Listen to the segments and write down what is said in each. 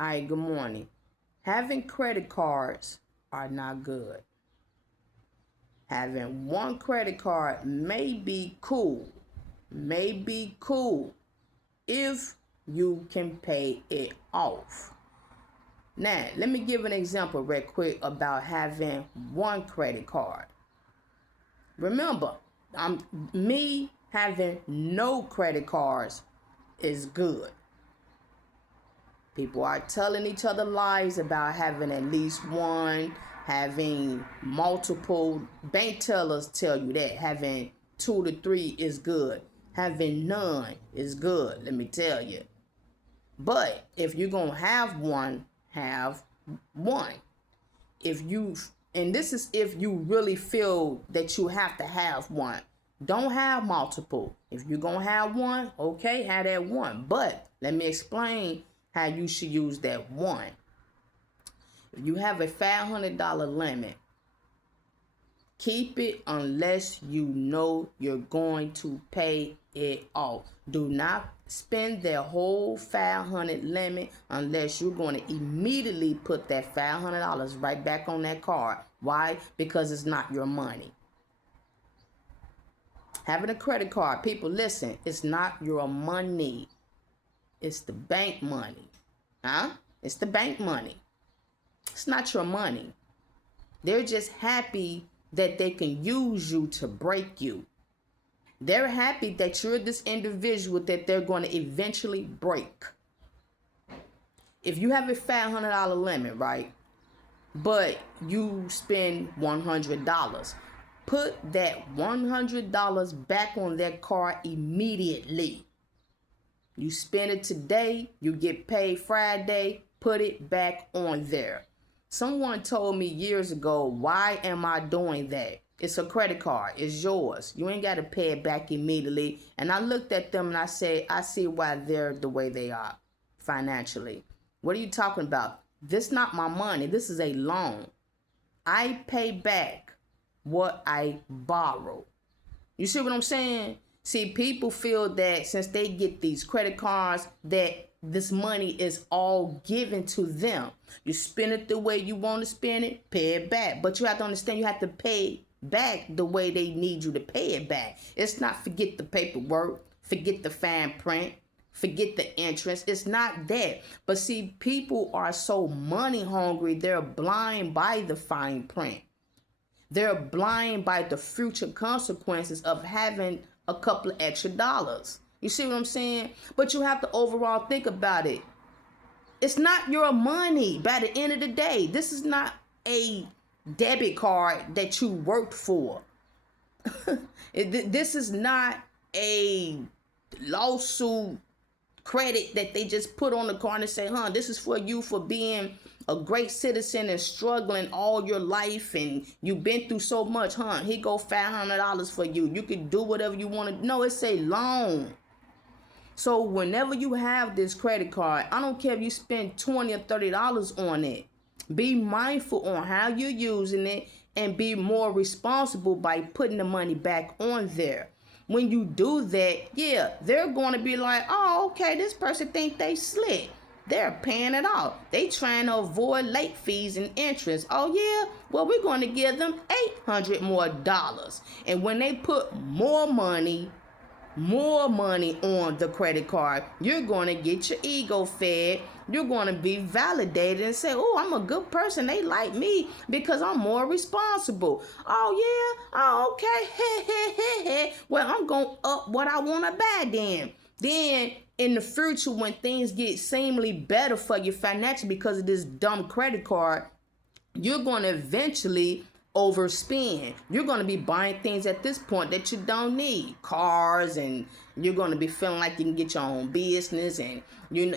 All right, good morning. Having credit cards are not good. Having one credit card may be cool if you can pay it off. Now, let me give an example real quick about having one credit card. Remember, me having no credit cards is good. People are telling each other lies about having at least one, having multiple. Bank tellers tell you that having 2 to 3 is good. Having none is good, let me tell you. But if you're going to have one, have one. And this is if you really feel that you have to have one. Don't have multiple. If you're going to have one, okay, have that one. But let me explain how you should use that one. If you have a $500 limit, keep it unless you know you're going to pay it off. Do not spend the whole $500 limit unless you're going to immediately put that $500 right back on that card. Why? Because it's not your money. Having a credit card, people, listen, it's not your money. It's the bank money. It's the bank money. It's not your money. They're just happy that they can use you to break you. They're happy that you're this individual that they're going to eventually break. If you have a $500 limit, right? But you spend $100. Put that $100 back on that card immediately. You spend it today, you get paid Friday, put it back on there. Someone told me years ago, why am I doing that? It's a credit card. It's yours. You ain't got to pay it back immediately. And I looked at them and I said, I see why they're the way they are financially. What are you talking about? This not my money. This is a loan. I pay back what I borrow. You see what I'm saying? See, people feel that since they get these credit cards, that this money is all given to them. You spend it the way you want to spend it, pay it back. But you have to understand, you have to pay back the way they need you to pay it back. It's not forget the paperwork, forget the fine print, forget the interest. It's not that. But see, people are so money hungry, they're blind by the fine print. They're blind by the future consequences of having a couple of extra dollars. You see what I'm saying? But you have to overall think about it. It's not your money by the end of the day. This is not a debit card that you worked for. This is not a lawsuit credit that they just put on the card and say, this is for you for being a great citizen and struggling all your life and you've been through so much, Here go $500 for you. You can do whatever you want to. No, it's a loan. So whenever you have this credit card, I don't care if you spend $20 or $30 on it. Be mindful on how you're using it and be more responsible by putting the money back on there. When you do that, they're going to be like, oh, okay, this person think they slick. They're paying it off. They trying to avoid late fees and interest. Oh, yeah? Well, we're going to give them $800 more. And when they put more money on the credit card, you're going to get your ego fed. You're going to be validated and say, oh, I'm a good person. They like me because I'm more responsible. Oh, yeah? Oh, okay. Well, I'm going to up what I want to buy then. Then in the future, when things get seemingly better for you financially because of this dumb credit card, you're going to eventually overspend. You're going to be buying things at this point that you don't need. Cars, and you're going to be feeling like you can get your own business and,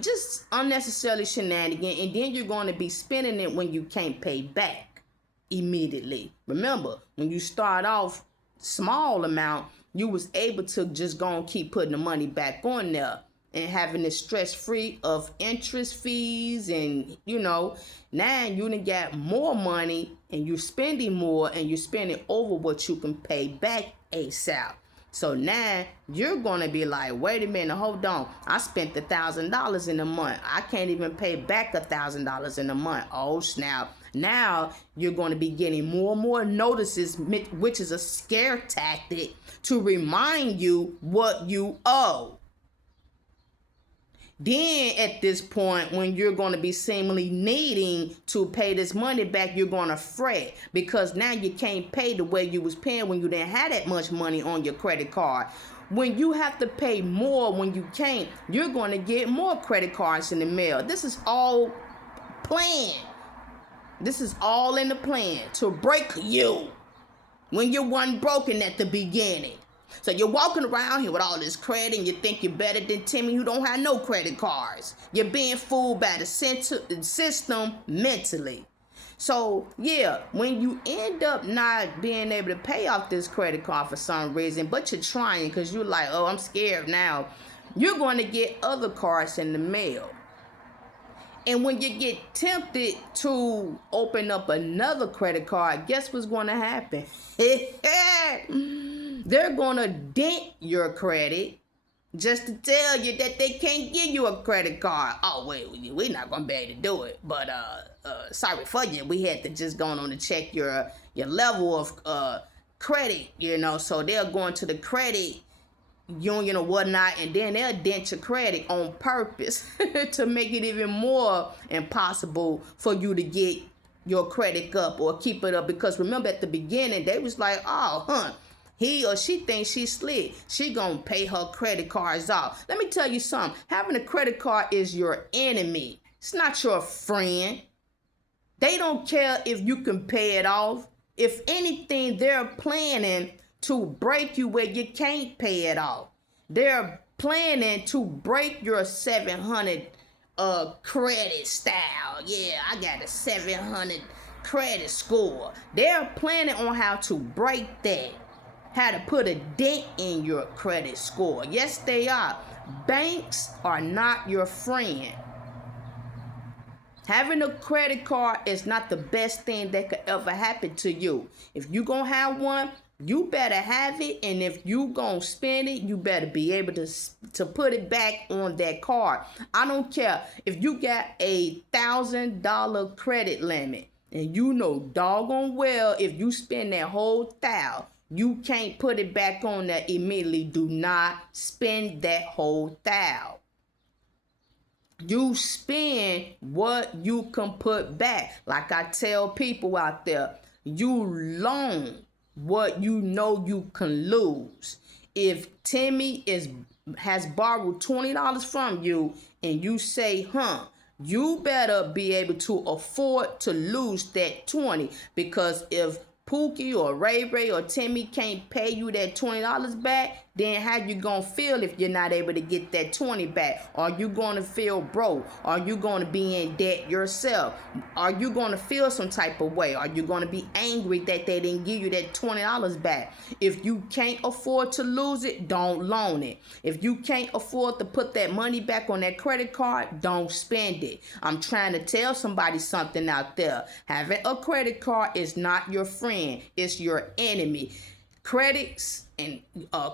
just unnecessarily shenanigans. And then you're going to be spending it when you can't pay back immediately. Remember, when you start off small amount, you was able to just go and keep putting the money back on there and having it stress-free of interest fees and, now you done got more money and you're spending more and you're spending over what you can pay back ASAP. So now you're going to be like, wait a minute, hold on. I spent $1,000 in a month. I can't even pay back $1,000 in a month. Oh, snap. Now you're going to be getting more and more notices, which is a scare tactic to remind you what you owe. Then at this point, when you're going to be seemingly needing to pay this money back, you're going to fret because now you can't pay the way you was paying when you didn't have that much money on your credit card. When you have to pay more when you can't, you're going to get more credit cards in the mail. This is all planned. This is all in the plan to break you when you weren't broken at the beginning. So you're walking around here with all this credit and you think you're better than Timmy who don't have no credit cards. You're being fooled by the system mentally. So yeah, when you end up not being able to pay off this credit card for some reason, but you're trying because you're like, oh, I'm scared now, you're going to get other cards in the mail. And when you get tempted to open up another credit card, guess what's going to happen? They're going to dent your credit just to tell you that they can't give you a credit card. Oh, wait, we're not going to be able to do it. But sorry for you. We had to just go on to check your level of credit, So they're going to the credit union or whatnot, and then they'll dent your credit on purpose to make it even more impossible for you to get your credit up or keep it up. Because remember at the beginning, they was like, oh, he or she thinks she's slick. She gonna pay her credit cards off. Let me tell you something. Having a credit card is your enemy. It's not your friend. They don't care if you can pay it off. If anything, they're planning to break you where you can't pay it off. They're planning to break your 700 credit style. Yeah, I got a 700 credit score. They're planning on how to break that. How to put a dent in your credit score. Yes, they are. Banks are not your friend. Having a credit card is not the best thing that could ever happen to you. If you're going to have one, you better have it, and if you gonna spend it, you better be able to put it back on that card. I don't care if you got $1,000 credit limit, and you know doggone well if you spend that whole $1,000, you can't put it back on there immediately. Do not spend that whole $1,000. You spend what you can put back. Like I tell people out there, you loan what you know you can lose. If Timmy has borrowed $20 from you and you say, you better be able to afford to lose that 20, because if Pookie or Ray Ray or Timmy can't pay you that $20 back, then how you gonna feel if you're not able to get that 20 back? Are you gonna feel broke? Are you gonna be in debt yourself? Are you gonna feel some type of way? Are you gonna be angry that they didn't give you that $20 back? If you can't afford to lose it, don't loan it. If you can't afford to put that money back on that credit card, don't spend it. I'm trying to tell somebody something out there. Having a credit card is not your friend, it's your enemy. Credits and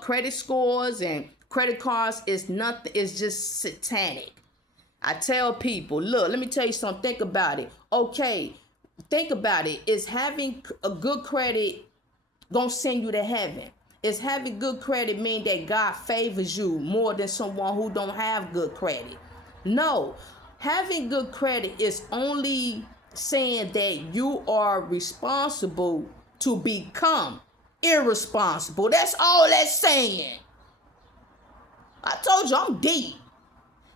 credit scores and credit cards is nothing. It's just satanic. I tell people, look, let me tell you something. Think about it. Okay, think about it. Is having a good credit gonna send you to heaven? Is having good credit mean that God favors you more than someone who don't have good credit? No. Having good credit is only saying that you are responsible to become irresponsible. That's all that's saying. I told you I'm deep.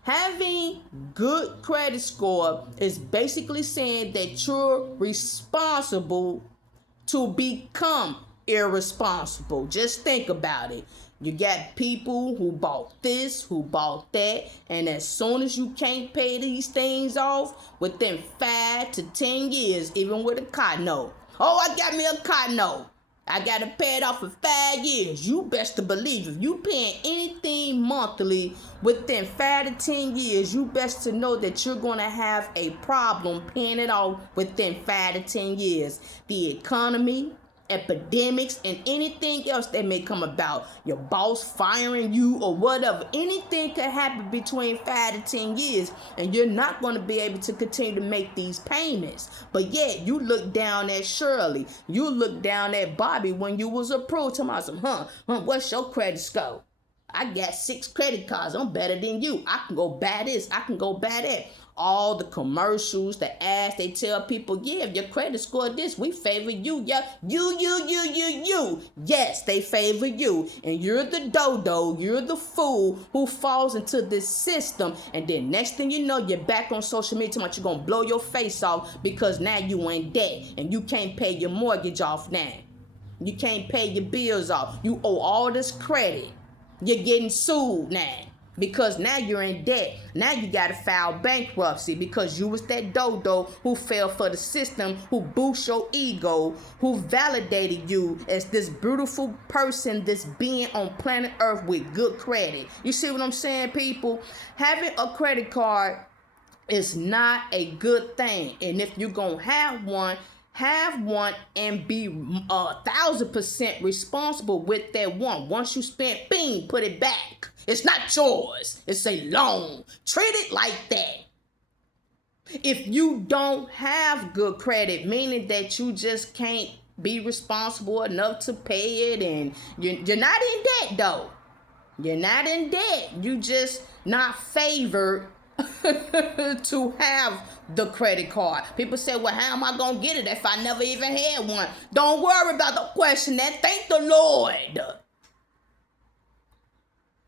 Having good credit score is basically saying that you're responsible to become irresponsible. Just think about it. You got people who bought this, who bought that, and as soon as you can't pay these things off, within 5 to 10 years, even with a car note. Oh, I got me a car note. I got to pay it off for 5 years. You best to believe if you paying anything monthly within 5 to 10 years, you best to know that you're going to have a problem paying it off within 5 to 10 years. The economy, epidemics, and anything else that may come about. Your boss firing you or whatever. Anything can happen between 5 to 10 years, and you're not going to be able to continue to make these payments. But yet, you look down at Shirley. You look down at Bobby when you was approved. Talking about some, what's your credit score? I got 6 credit cards. I'm better than you. I can go buy this. I can go buy that. All the commercials, the ads, they tell people, yeah, if your credit score this, we favor you. Yeah, you. Yes, they favor you. And you're the dodo, you're the fool who falls into this system. And then next thing you know, you're back on social media talking about you're going to blow your face off because now you in debt and you can't pay your mortgage off now. You can't pay your bills off. You owe all this credit. You're getting sued now. Because now you're in debt. Now you got to file bankruptcy because you was that dodo who fell for the system, who boosted your ego, who validated you as this beautiful person, this being on planet Earth with good credit. You see what I'm saying, people? Having a credit card is not a good thing. And if you're going to have one and be 1,000% responsible with that one. Once you spend, bing, put it back. It's not yours. It's a loan. Treat it like that. If you don't have good credit, meaning that you just can't be responsible enough to pay it, and you're not in debt though. You're not in debt. You just not favored to have the credit card. People say, well, how am I going to get it if I never even had one? Don't worry about the question that. Thank the Lord.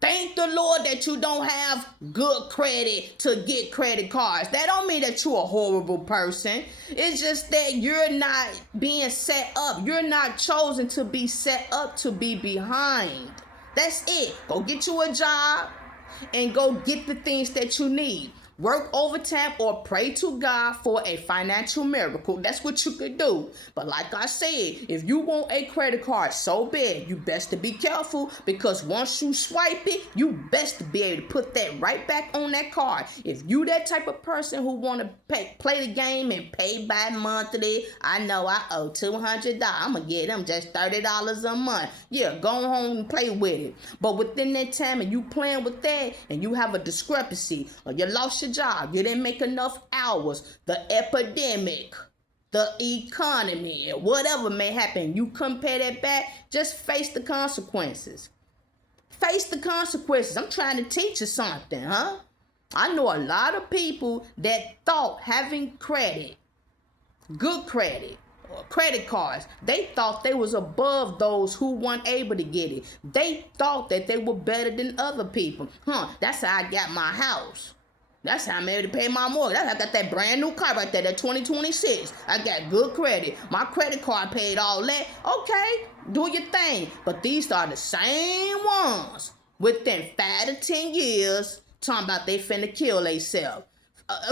Thank the Lord that you don't have good credit to get credit cards. That don't mean that you're a horrible person. It's just that you're not being set up. You're not chosen to be set up to be behind. That's it. Go get you a job and go get the things that you need. Work overtime or pray to God for a financial miracle. That's what you could do. But like I said, if you want a credit card so bad, you best to be careful, because once you swipe it, you best to be able to put that right back on that card. If you that type of person who want to play the game and pay by monthly, I know I owe $200. I'm going to get them just $30 a month. Yeah, go home and play with it. But within that time, and you playing with that, and you have a discrepancy, or you lost your job, you didn't make enough hours, the epidemic, the economy, whatever may happen, you couldn't pay that back, just face the consequences. Face the consequences. I'm trying to teach you something, huh? I know a lot of people that thought having credit, good credit, credit cards, they thought they was above those who weren't able to get it. They thought that they were better than other people. That's how I got my house. That's how I'm able to pay my mortgage. I got that brand new car right there, that 2026. I got good credit. My credit card paid all that. Okay, do your thing. But these are the same ones within 5 to 10 years talking about they finna kill themselves.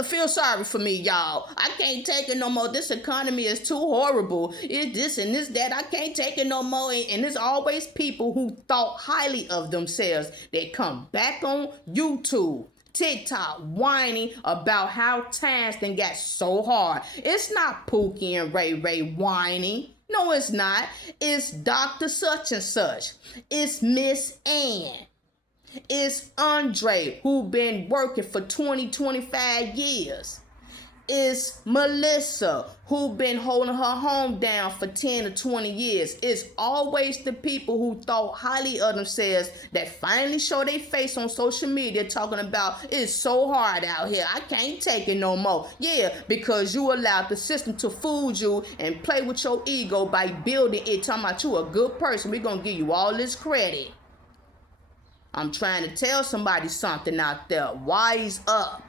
Feel sorry for me, y'all. I can't take it no more. This economy is too horrible. It's this and this, that. I can't take it no more. And there's always people who thought highly of themselves that come back on YouTube, TikTok, whining about how times then got so hard. It's not Pookie and Ray Ray whining. No, it's not. It's Dr. Such and Such. It's Miss Ann. It's Andre, who been working for 25 years. It's Melissa, who been holding her home down for 10 or 20 years. It's always the people who thought highly of themselves that finally show their face on social media talking about it's so hard out here. I can't take it no more. Yeah, because you allowed the system to fool you and play with your ego by building it, talking about you a good person. We're going to give you all this credit. I'm trying to tell somebody something out there. Wise up.